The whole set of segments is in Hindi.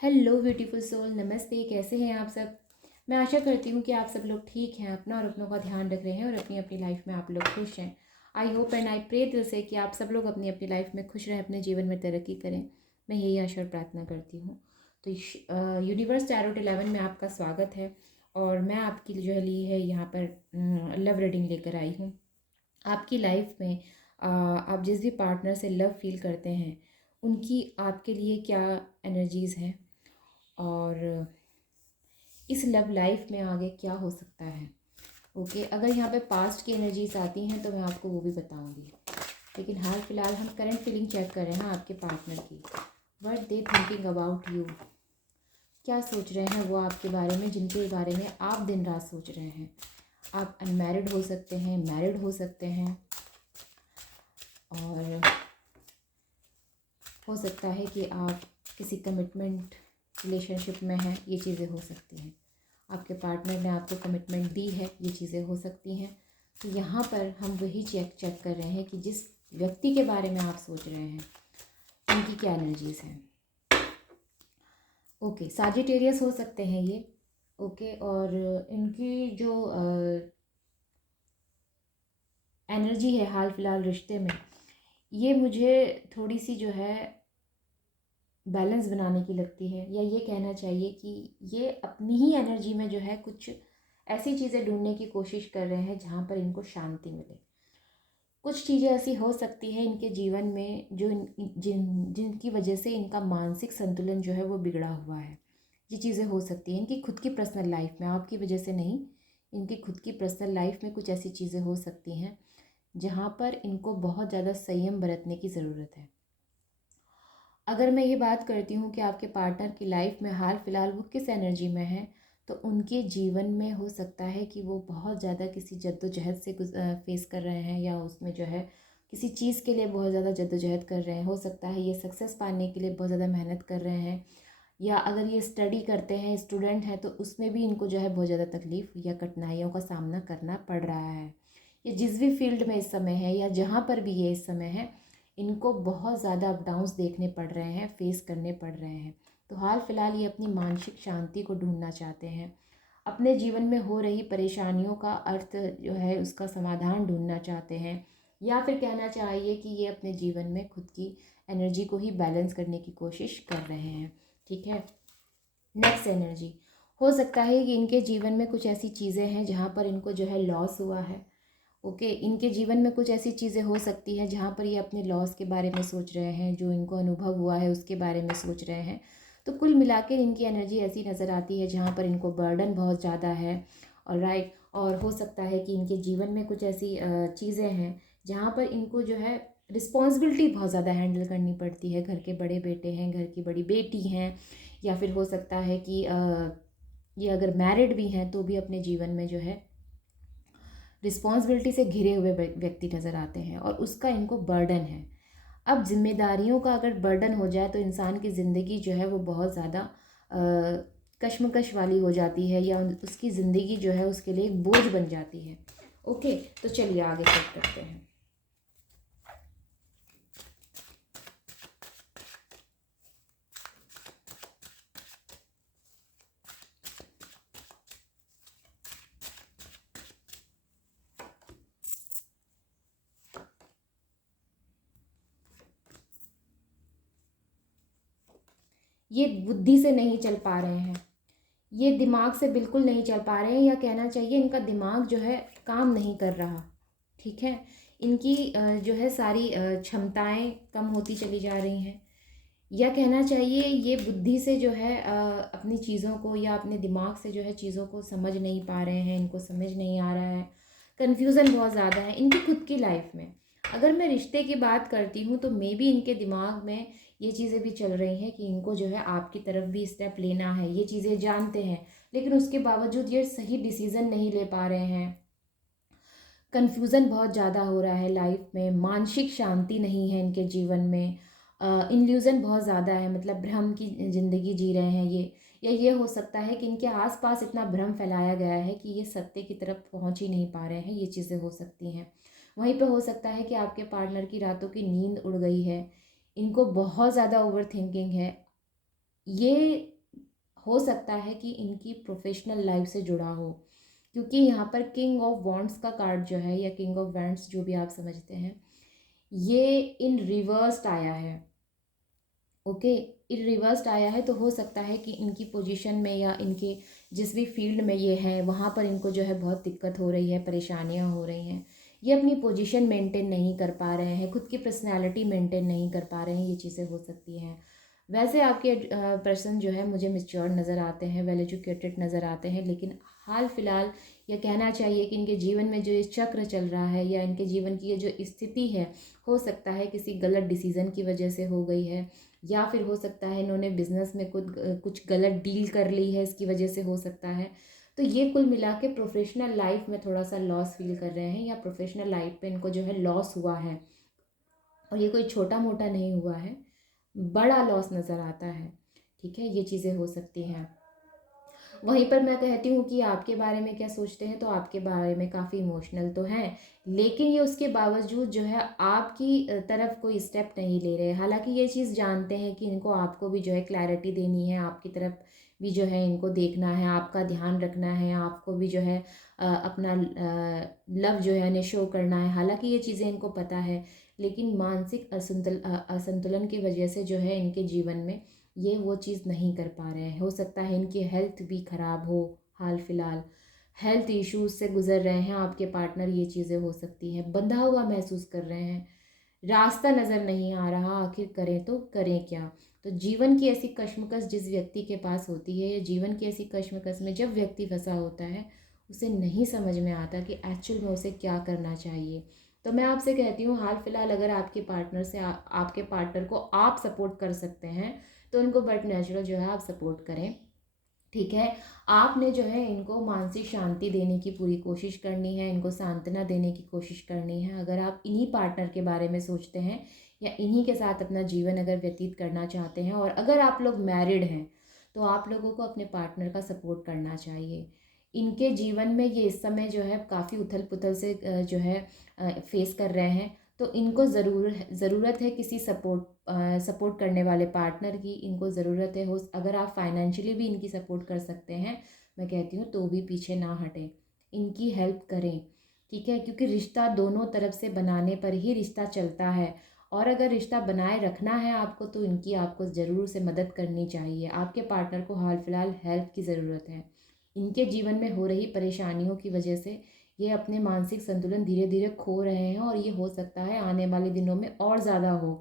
हेलो ब्यूटीफुल सोल, नमस्ते। कैसे हैं आप सब? मैं आशा करती हूँ कि आप सब लोग ठीक हैं, अपना और अपनों का ध्यान रख रहे हैं और अपनी अपनी लाइफ में आप लोग खुश हैं। I hope and I pray दिल से कि आप सब लोग अपनी अपनी लाइफ में खुश रहें, अपने जीवन में तरक्की करें। मैं यही आशा और प्रार्थना करती हूँ। तो यूनिवर्स टैरोट 11 में आपका स्वागत है और मैं आपकी जो है ली है यहाँ पर लव रीडिंग लेकर आई हूँ। आपकी लाइफ में आप जिस भी पार्टनर से लव फील करते हैं उनकी आपके लिए क्या एनर्जीज़ हैं और इस लव लाइफ में आगे क्या हो सकता है। ओके, अगर यहाँ पे पास्ट की एनर्जीज आती हैं तो मैं आपको वो भी बताऊंगी, लेकिन हाल फिलहाल हम करंट फीलिंग चेक कर रहे हैं आपके पार्टनर की। What they thinking about you, क्या सोच रहे हैं वो आपके बारे में, जिनके बारे में आप दिन रात सोच रहे हैं। आप अनमैरिड हो सकते हैं, मैरिड हो सकते हैं, और हो सकता है कि आप किसी कमिटमेंट रिलेशनशिप में हैं, ये चीज़ें हो सकती हैं। आपके पार्टनर ने आपको कमिटमेंट दी है, ये चीज़ें हो सकती हैं। तो यहाँ पर हम वही चेक कर रहे हैं कि जिस व्यक्ति के बारे में आप सोच रहे हैं उनकी क्या एनर्जीज़ हैं। ओके, साजिटेरियस हो सकते हैं ये। ओके, और इनकी जो एनर्जी है हाल फिलहाल रिश्ते में, ये मुझे थोड़ी सी जो है बैलेंस बनाने की लगती है, या ये कहना चाहिए कि ये अपनी ही एनर्जी में जो है कुछ ऐसी चीज़ें ढूंढने की कोशिश कर रहे हैं जहाँ पर इनको शांति मिले। कुछ चीज़ें ऐसी हो सकती हैं इनके जीवन में जो जिनकी वजह से इनका मानसिक संतुलन जो है वो बिगड़ा हुआ है। ये चीज़ें हो सकती हैं इनकी खुद की पर्सनल लाइफ में, आपकी वजह से नहीं। इनकी खुद की पर्सनल लाइफ में कुछ ऐसी चीज़ें हो सकती हैं जहाँ पर इनको बहुत ज़्यादा संयम बरतने की ज़रूरत है। अगर मैं ये बात करती हूँ कि आपके पार्टनर की लाइफ में हाल फिलहाल वो किस एनर्जी में है, तो उनके जीवन में हो सकता है कि वो बहुत ज़्यादा किसी जद्दोजहद से फेस कर रहे हैं, या उसमें जो है किसी चीज़ के लिए बहुत ज़्यादा जद्दोजहद कर रहे हैं। हो सकता है ये सक्सेस पाने के लिए बहुत ज़्यादा मेहनत कर रहे हैं, या अगर ये स्टडी करते हैं, स्टूडेंट हैं, तो उसमें भी इनको जो है बहुत ज़्यादा तकलीफ़ या कठिनाइयों का सामना करना पड़ रहा है। ये जिस भी फील्ड में इस समय है या जहाँ पर भी ये इस समय है, इनको बहुत ज़्यादा अप डाउन्स देखने पड़ रहे हैं, फेस करने पड़ रहे हैं। तो हाल फिलहाल ये अपनी मानसिक शांति को ढूंढना चाहते हैं, अपने जीवन में हो रही परेशानियों का अर्थ जो है उसका समाधान ढूंढना चाहते हैं, या फिर कहना चाहिए कि ये अपने जीवन में खुद की एनर्जी को ही बैलेंस करने की कोशिश कर रहे हैं। ठीक है, नेक्स्ट एनर्जी हो सकता है कि इनके जीवन में कुछ ऐसी चीज़ें हैं जहाँ पर इनको जो है लॉस हुआ है। ओके, इनके जीवन में कुछ ऐसी चीज़ें हो सकती हैं जहाँ पर ये अपने लॉस के बारे में सोच रहे हैं, जो इनको अनुभव हुआ है उसके बारे में सोच रहे हैं। तो कुल मिलाकर इनकी एनर्जी ऐसी नज़र आती है जहाँ पर इनको बर्डन बहुत ज़्यादा है। और राइट, और हो सकता है कि इनके जीवन में कुछ ऐसी चीज़ें हैं जहाँ पर इनको जो है रिस्पॉन्सिबिलिटी बहुत ज़्यादा हैंडल करनी पड़ती है। घर के बड़े बेटे हैं, घर की बड़ी बेटी हैं, या फिर हो सकता है कि ये अगर मैरिड भी हैं तो भी अपने जीवन में जो है रिस्पॉन्सिबिलिटी से घिरे हुए व्यक्ति नज़र आते हैं, और उसका इनको बर्डन है। अब जिम्मेदारियों का अगर बर्डन हो जाए तो इंसान की ज़िंदगी जो है वो बहुत ज़्यादा कश्मकश वाली हो जाती है, या उसकी ज़िंदगी जो है उसके लिए एक बोझ बन जाती है। ओके, तो चलिए आगे चेक करते हैं। ये बुद्धि से नहीं चल पा रहे हैं, ये दिमाग से बिल्कुल नहीं चल पा रहे हैं, या कहना चाहिए इनका दिमाग जो है काम नहीं कर रहा। ठीक है, इनकी जो है सारी क्षमताएं कम होती चली जा रही हैं, या कहना चाहिए ये बुद्धि से जो है अपनी चीज़ों को या अपने दिमाग से जो है चीज़ों को समझ नहीं पा रहे हैं, इनको समझ नहीं आ रहा है। कन्फ्यूज़न बहुत ज़्यादा है इनकी खुद की लाइफ में। अगर मैं रिश्ते की बात करती हूँ तो मे बी इनके दिमाग में ये चीज़ें भी चल रही हैं कि इनको जो है आपकी तरफ भी स्टेप लेना है, ये चीज़ें जानते हैं, लेकिन उसके बावजूद ये सही डिसीज़न नहीं ले पा रहे हैं। कन्फ्यूज़न बहुत ज़्यादा हो रहा है लाइफ में, मानसिक शांति नहीं है इनके जीवन में, इल्यूज़न बहुत ज़्यादा है, मतलब भ्रम की ज़िंदगी जी रहे हैं ये। या ये हो सकता है कि इनके आसपास इतना भ्रम फैलाया गया है कि ये सत्य की तरफ पहुंच ही नहीं पा रहे हैं, ये चीज़ें हो सकती हैं। वहीं पे हो सकता है कि आपके पार्टनर की रातों की नींद उड़ गई है, इनको बहुत ज़्यादा ओवर थिंकिंग है। ये हो सकता है कि इनकी प्रोफेशनल लाइफ से जुड़ा हो, क्योंकि यहाँ पर किंग ऑफ वॉन्ड्स का कार्ड जो है, या किंग ऑफ वैंड्स जो भी आप समझते हैं, ये इन रिवर्स्ड आया है। ओके, इन रिवर्स्ड आया है, तो हो सकता है कि इनकी पोजीशन में या इनके जिस भी फील्ड में ये हैं वहाँ पर इनको जो है बहुत दिक्कत हो रही है, परेशानियाँ हो रही हैं, ये अपनी पोजीशन मेंटेन नहीं कर पा रहे हैं, खुद की पर्सनैलिटी मेंटेन नहीं कर पा रहे हैं, ये चीज़ें हो सकती हैं। वैसे आपके पर्सन जो है मुझे मेच्योर नज़र आते हैं, वेल एजुकेटेड नज़र आते हैं, लेकिन हाल फिलहाल ये कहना चाहिए कि इनके जीवन में जो ये चक्र चल रहा है या इनके जीवन की ये जो स्थिति है, हो सकता है किसी गलत डिसीज़न की वजह से हो गई है, या फिर हो सकता है इन्होंने बिज़नेस में कुछ गलत डील कर ली है, इसकी वजह से हो सकता है। तो ये कुल मिला के प्रोफेशनल लाइफ में थोड़ा सा लॉस फील कर रहे हैं, या प्रोफेशनल लाइफ पे इनको जो है लॉस हुआ है, और ये कोई छोटा मोटा नहीं हुआ है, बड़ा लॉस नज़र आता है। ठीक है, ये चीज़ें हो सकती हैं। वहीं पर मैं कहती हूँ कि आपके बारे में क्या सोचते हैं, तो आपके बारे में काफ़ी इमोशनल तो हैं, लेकिन ये उसके बावजूद जो है आपकी तरफ कोई स्टेप नहीं ले रहे। हालांकि ये चीज़ जानते हैं कि इनको आपको भी जो है क्लैरिटी देनी है, आपकी तरफ भी जो है इनको देखना है, आपका ध्यान रखना है, आपको भी जो है अपना लव जो है इन्हें शो करना है। हालांकि ये चीज़ें इनको पता है, लेकिन मानसिक असंतुलन की वजह से जो है इनके जीवन में ये वो चीज़ नहीं कर पा रहे हैं। हो सकता है इनकी हेल्थ भी ख़राब हो, हाल फिलहाल हेल्थ इश्यूज से गुजर रहे हैं आपके पार्टनर, ये चीज़ें हो सकती हैं। बंधा हुआ महसूस कर रहे हैं, रास्ता नज़र नहीं आ रहा, आखिर करें तो करें क्या। तो जीवन की ऐसी कश्मकश जिस व्यक्ति के पास होती है, या जीवन की ऐसी कश्मकश में जब व्यक्ति फंसा होता है, उसे नहीं समझ में आता कि एक्चुअल में उसे क्या करना चाहिए। तो मैं आपसे कहती हूँ, हाल फिलहाल अगर आपके पार्टनर से आपके पार्टनर को आप सपोर्ट कर सकते हैं, तो उनको बट नेचुरल जो है आप सपोर्ट करें। ठीक है, आपने जो है इनको मानसिक शांति देने की पूरी कोशिश करनी है, इनको सांत्वना देने की कोशिश करनी है। अगर आप इन्हीं पार्टनर के बारे में सोचते हैं, या इन्हीं के साथ अपना जीवन अगर व्यतीत करना चाहते हैं, और अगर आप लोग मैरिड हैं, तो आप लोगों को अपने पार्टनर का सपोर्ट करना चाहिए। इनके जीवन में ये इस समय जो है काफ़ी उथल पुथल से जो है फेस कर रहे हैं, तो इनको ज़रूरत है किसी सपोर्ट करने वाले पार्टनर की, इनको ज़रूरत है। हो अगर आप फाइनेंशियली भी इनकी सपोर्ट कर सकते हैं, मैं कहती हूँ तो भी पीछे ना हटें, इनकी हेल्प करें। ठीक है, क्योंकि रिश्ता दोनों तरफ से बनाने पर ही रिश्ता चलता है, और अगर रिश्ता बनाए रखना है आपको, तो इनकी आपको ज़रूर से मदद करनी चाहिए। आपके पार्टनर को हाल फिलहाल हेल्प की ज़रूरत है। इनके जीवन में हो रही परेशानियों की वजह से ये अपने मानसिक संतुलन धीरे धीरे खो रहे हैं, और ये हो सकता है आने वाले दिनों में और ज़्यादा हो,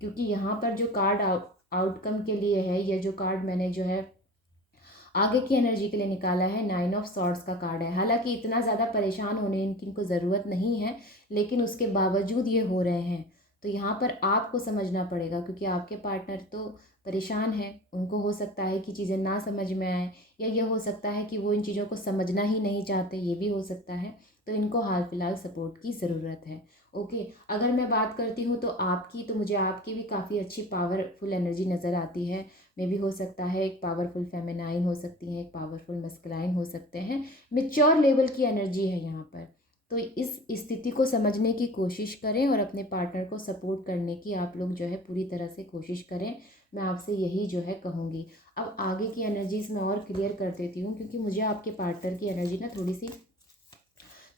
क्योंकि यहाँ पर जो कार्ड आउटकम के लिए है, या जो कार्ड मैंने जो है आगे की एनर्जी के लिए निकाला है, 9 ऑफ सॉर्ड्स का कार्ड है। हालांकि इतना ज़्यादा परेशान होने की इनको ज़रूरत नहीं है, लेकिन उसके बावजूद ये हो रहे हैं। तो यहाँ पर आपको समझना पड़ेगा, क्योंकि आपके पार्टनर तो परेशान है, उनको हो सकता है कि चीज़ें ना समझ में आए, या ये हो सकता है कि वो इन चीज़ों को समझना ही नहीं चाहते, ये भी हो सकता है। तो इनको हाल फिलहाल सपोर्ट की ज़रूरत है। ओके, अगर मैं बात करती हूँ तो आपकी, तो मुझे आपकी भी काफ़ी अच्छी पावरफुल एनर्जी नज़र आती है। मे भी हो सकता है एक पावरफुल फेमिनाइन हो सकती है, एक पावरफुल मस्कुलाइन हो सकते हैं, मेच्योर लेवल की एनर्जी है यहाँ पर। तो इस स्थिति को समझने की कोशिश करें, और अपने पार्टनर को सपोर्ट करने की आप लोग जो है पूरी तरह से कोशिश करें। मैं आपसे यही जो है कहूँगी। अब आगे की एनर्जीज मैं और क्लियर कर देती हूँ, क्योंकि मुझे आपके पार्टनर की एनर्जी ना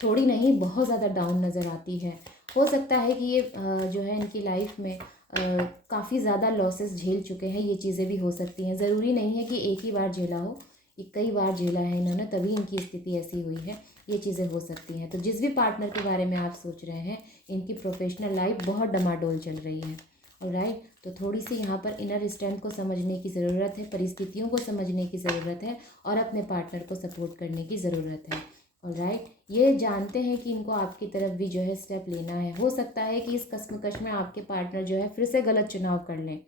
थोड़ी नहीं, बहुत ज़्यादा डाउन नज़र आती है। हो सकता है कि ये जो है इनकी लाइफ में काफ़ी ज़्यादा लॉसेस झेल चुके हैं, ये चीज़ें भी हो सकती हैं। ज़रूरी नहीं है कि एक ही बार झेला हो, ये कई बार झेला है इन्होंने, तभी इनकी स्थिति ऐसी हुई है, ये चीज़ें हो सकती हैं। तो जिस भी पार्टनर के बारे में आप सोच रहे हैं, इनकी प्रोफेशनल लाइफ बहुत डमाडोल चल रही है। ऑलराइट, तो थोड़ी सी यहाँ पर इनर स्ट्रेंथ को समझने की ज़रूरत है, परिस्थितियों को समझने की ज़रूरत है, और अपने पार्टनर को सपोर्ट करने की ज़रूरत है। ऑलराइट, ये जानते हैं कि इनको आपकी तरफ भी जो है स्टेप लेना है। हो सकता है कि इस कश्मकश में आपके पार्टनर जो है फिर से गलत चुनाव कर लें,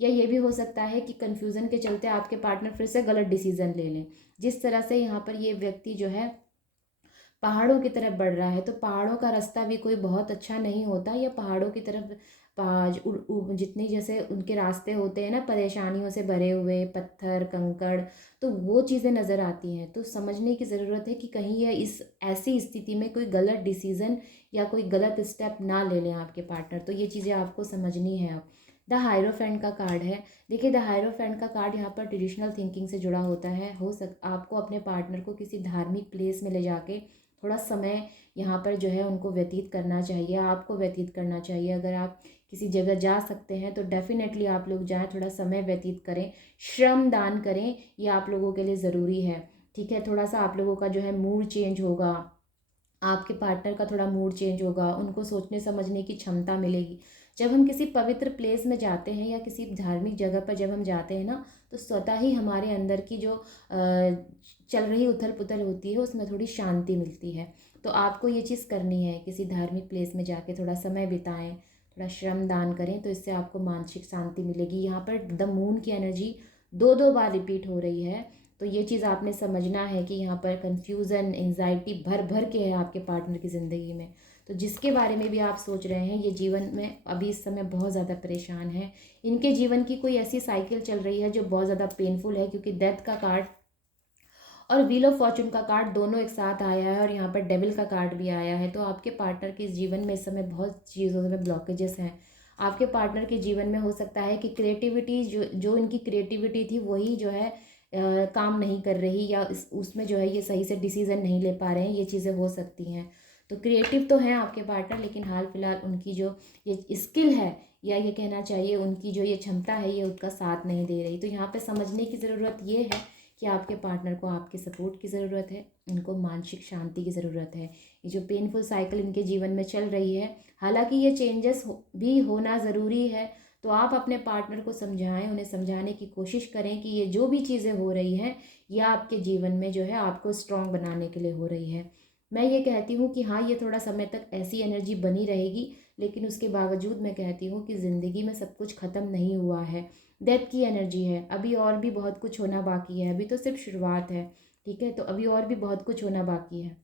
या ये भी हो सकता है कि कन्फ्यूज़न के चलते आपके पार्टनर फिर से गलत डिसीज़न ले लें। जिस तरह से यहाँ पर ये व्यक्ति जो है पहाड़ों की तरफ बढ़ रहा है, तो पहाड़ों का रास्ता भी कोई बहुत अच्छा नहीं होता, या पहाड़ों की तरफ जितनी जैसे उनके रास्ते होते हैं ना, परेशानियों से भरे हुए, पत्थर कंकड़, तो वो चीज़ें नज़र आती हैं। तो समझने की ज़रूरत है कि कहीं ये इस ऐसी स्थिति में कोई गलत डिसीज़न या कोई गलत स्टेप ना ले लें आपके पार्टनर, तो ये चीज़ें आपको समझनी है अब। द हायरोफेंट का कार्ड है। देखिए, द हायरोफेंट का कार्ड यहाँ पर ट्रेडिशनल थिंकिंग से जुड़ा होता है। आपको अपने पार्टनर को किसी धार्मिक प्लेस में ले जाके थोड़ा समय यहाँ पर जो है उनको व्यतीत करना चाहिए, आपको व्यतीत करना चाहिए। अगर आप किसी जगह जा सकते हैं तो डेफिनेटली आप लोग जाएँ, थोड़ा समय व्यतीत करें, श्रम दान करें, ये आप लोगों के लिए ज़रूरी है। ठीक है, थोड़ा सा आप लोगों का जो है मूड चेंज होगा, आपके पार्टनर का थोड़ा मूड चेंज होगा, उनको सोचने समझने की क्षमता मिलेगी। जब हम किसी पवित्र प्लेस में जाते हैं या किसी धार्मिक जगह पर जब हम जाते हैं ना, तो स्वतः ही हमारे अंदर की जो चल रही उथल पुथल होती है उसमें थोड़ी शांति मिलती है। तो आपको ये चीज़ करनी है, किसी धार्मिक प्लेस में जाके थोड़ा समय बिताएं, थोड़ा श्रम दान करें, तो इससे आपको मानसिक शांति मिलेगी। यहाँ पर द मून की एनर्जी दो दो बार रिपीट हो रही है, तो ये चीज़ आपने समझना है कि यहाँ पर कन्फ्यूज़न, एंजाइटी भर भर के है आपके पार्टनर की ज़िंदगी में। तो जिसके बारे में भी आप सोच रहे हैं, ये जीवन में अभी इस समय बहुत ज़्यादा परेशान है। इनके जीवन की कोई ऐसी साइकिल चल रही है जो बहुत ज़्यादा पेनफुल है, क्योंकि डेथ का कार्ड और व्हील ऑफ फॉर्चून का कार्ड दोनों एक साथ आया है और यहाँ पर डेविल का कार्ड भी आया है। तो आपके पार्टनर के जीवन में इस समय बहुत चीज़ों में ब्लॉकेजेस हैं। आपके पार्टनर के जीवन में हो सकता है कि क्रिएटिविटी जो जो इनकी क्रिएटिविटी थी वही जो है काम नहीं कर रही, या उसमें जो है ये सही से डिसीज़न नहीं ले पा रहे हैं, ये चीज़ें हो सकती हैं। तो क्रिएटिव तो हैं आपके पार्टनर, लेकिन हाल फिलहाल उनकी जो ये स्किल है, या ये कहना चाहिए उनकी जो ये क्षमता है, ये उनका साथ नहीं दे रही। तो यहाँ पे समझने की ज़रूरत ये है कि आपके पार्टनर को आपके सपोर्ट की ज़रूरत है, उनको मानसिक शांति की ज़रूरत है। ये जो पेनफुल साइकिल इनके जीवन में चल रही है, हालांकि ये चेंजेस भी होना ज़रूरी है, तो आप अपने पार्टनर को समझाएं, उन्हें समझाने की कोशिश करें कि ये जो भी चीज़ें हो रही हैं, यह आपके जीवन में जो है आपको स्ट्रॉन्ग बनाने के लिए हो रही है। मैं ये कहती हूँ कि हाँ, ये थोड़ा समय तक ऐसी एनर्जी बनी रहेगी, लेकिन उसके बावजूद मैं कहती हूँ कि ज़िंदगी में सब कुछ ख़त्म नहीं हुआ है। डेथ की एनर्जी है, अभी और भी बहुत कुछ होना बाकी है, अभी तो सिर्फ शुरुआत है। ठीक है, तो अभी और भी बहुत कुछ होना बाकी है,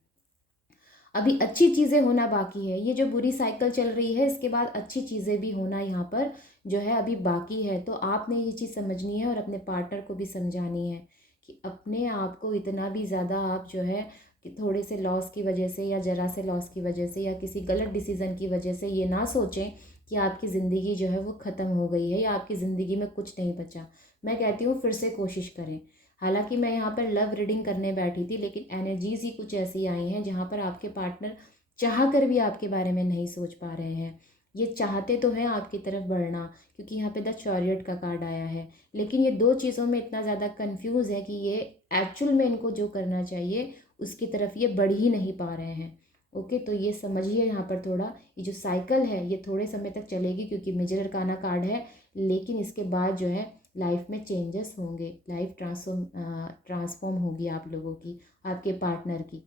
अभी अच्छी चीज़ें होना बाकी है। ये जो बुरी साइकिल चल रही है, इसके बाद अच्छी चीज़ें भी होना यहाँ पर जो है अभी बाकी है। तो आपने ये चीज़ समझनी है और अपने पार्टनर को भी समझानी है कि अपने आप को इतना भी ज़्यादा आप जो है कि थोड़े से लॉस की वजह से या ज़रा से लॉस की वजह से या किसी गलत डिसीज़न की वजह से ये ना सोचें कि आपकी ज़िंदगी जो है वो ख़त्म हो गई है या आपकी ज़िंदगी में कुछ नहीं बचा। मैं कहती हूँ फिर से कोशिश करें। हालांकि मैं यहाँ पर लव रीडिंग करने बैठी थी, लेकिन एनर्जीज ही कुछ ऐसी आई हैं जहाँ पर आपके पार्टनर चाह कर भी आपके बारे में नहीं सोच पा रहे हैं। ये चाहते तो हैं आपकी तरफ बढ़ना, क्योंकि यहाँ पे द चॉरियट का कार्ड आया है, लेकिन ये दो चीज़ों में इतना ज़्यादा कंफ्यूज है कि ये एक्चुअल में इनको जो करना चाहिए उसकी तरफ ये बढ़ ही नहीं पा रहे हैं। ओके, तो ये समझिए यहाँ पर थोड़ा, ये जो साइकिल है ये थोड़े समय तक चलेगी, क्योंकि मेजर अरकाना कार्ड है, लेकिन इसके बाद जो है लाइफ में चेंजेस होंगे, लाइफ ट्रांसफॉर्म होगी आप लोगों की, आपके पार्टनर की।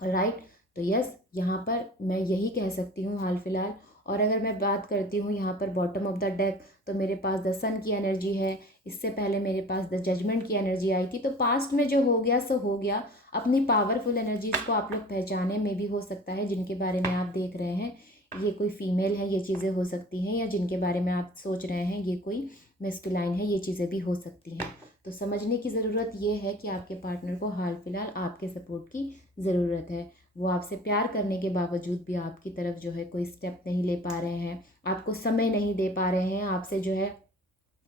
राइट, तो यस, यहाँ पर मैं यही कह सकती हूँ हाल फिलहाल। और अगर मैं बात करती हूँ यहाँ पर बॉटम ऑफ द डेक, तो मेरे पास द सन की एनर्जी है, इससे पहले मेरे पास द जजमेंट की एनर्जी आई थी। तो पास्ट में जो हो गया सो हो गया। अपनी पावरफुल एनर्जीज को आप लोग पहचाने, में भी हो सकता है जिनके बारे में आप देख रहे हैं ये कोई फीमेल है, ये चीज़ें हो सकती हैं, या जिनके बारे में आप सोच रहे हैं ये कोई मेस्कुलाइन है, ये चीज़ें भी हो सकती हैं। तो समझने की ज़रूरत ये है कि आपके पार्टनर को हाल फिलहाल आपके सपोर्ट की ज़रूरत है। वो आपसे प्यार करने के बावजूद भी आपकी तरफ जो है कोई स्टेप नहीं ले पा रहे हैं, आपको समय नहीं दे पा रहे हैं, आपसे जो है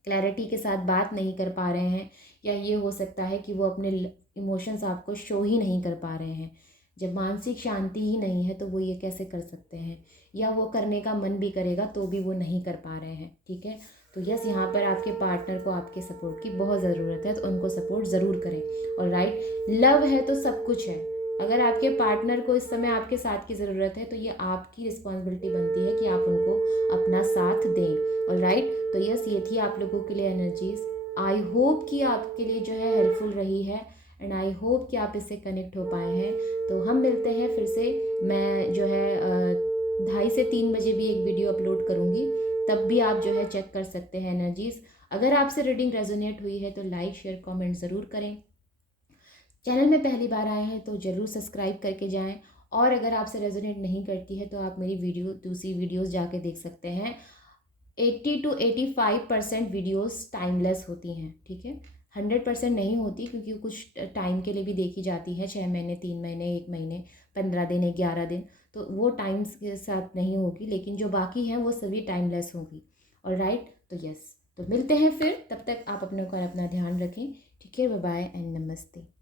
क्लैरिटी के साथ बात नहीं कर पा रहे हैं, या ये हो सकता है कि वो अपने इमोशंस आपको शो ही नहीं कर पा रहे हैं। जब मानसिक शांति ही नहीं है तो वो ये कैसे कर सकते हैं, या वो करने का मन भी करेगा तो भी वो नहीं कर पा रहे हैं। ठीक है, तो यस, यहाँ पर आपके पार्टनर को आपके सपोर्ट की बहुत ज़रूरत है, तो उनको सपोर्ट ज़रूर करें। और राइट, लव है तो सब कुछ है। अगर आपके पार्टनर को इस समय आपके साथ की ज़रूरत है, तो ये आपकी रिस्पॉन्सिबिलिटी बनती है कि आप उनको अपना साथ दें। और राइट, तो यस, ये थी आप लोगों के लिए एनर्जीज। आई होप कि आपके लिए जो है हेल्पफुल रही है, एंड आई होप कि आप इससे कनेक्ट हो पाए हैं। तो हम मिलते हैं फिर से। मैं जो है 2:30 से 3 बजे भी एक वीडियो अपलोड करूँगी, तब भी आप जो है चेक कर सकते हैं एनर्जीज़। अगर आपसे रीडिंग रेजोनेट हुई है तो लाइक शेयर कमेंट ज़रूर करें। चैनल में पहली बार आए हैं तो ज़रूर सब्सक्राइब करके जाएं, और अगर आपसे रेजोनेट नहीं करती है तो आप मेरी दूसरी वीडियोस जाके देख सकते हैं। 80 to 85% वीडियोस टाइमलेस होती हैं। ठीक है, 100% नहीं होती, क्योंकि कुछ टाइम के लिए भी देखी जाती है, 6 महीने, 3 महीने, 1 महीने, 15 दिन, 11 दिन, तो वो टाइम्स के साथ नहीं होगी, लेकिन जो बाकी हैं वो सभी टाइमलेस होगी। और राइट, तो यस, तो मिलते हैं फिर, तब तक आप अपने ऊपर अपना ध्यान रखें। ठीक है, बाय बाय एंड नमस्ते।